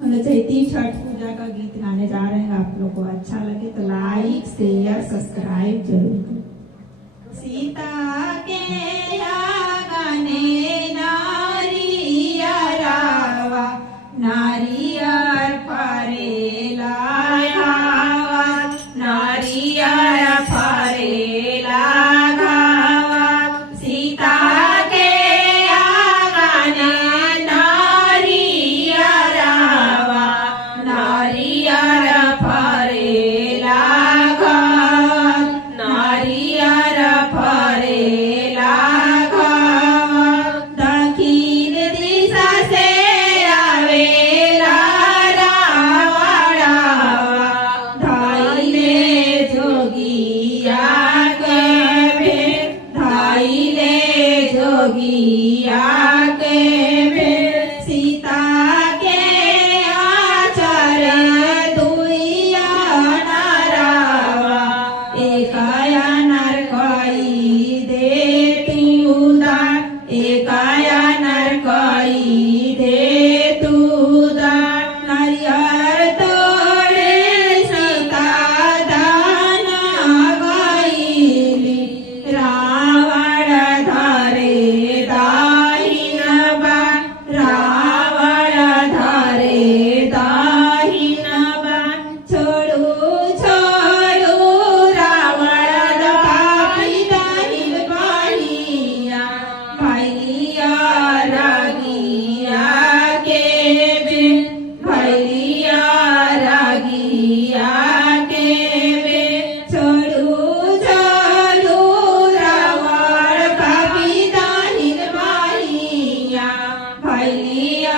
हम चैती छठ पूजा का गीत गाने जा रहे हैं। आप लोग को अच्छा लगे तो लाइक शेयर सब्सक्राइब जरूर करें। सीता के गाने नारियरावा नारियर फरेला घावा नारियर फरेला घावा सीता के गाने नारियरावा नारियर फरेला घावा नारियर फरेला घावा दक्षिण दिशा से आवेला रावणावा धाइले जोगिया के भेष धाइले जोगिया के भेष सीता के आचर दुइया नारावा एकाया नर कई दे तुदान एकाया नर कई दे तुदान नारियर तोड़े सीता दान गईली रावण धरे दाहिन बाण रावण धरे दाहिन बाण छोड़ू छोड़ू रावण पापी दाहिन बाणिया भैया रागिया के बे भैया रागिया के बे छोड़ू छोड़ू रावण पापी दाहिन बाणिया भैया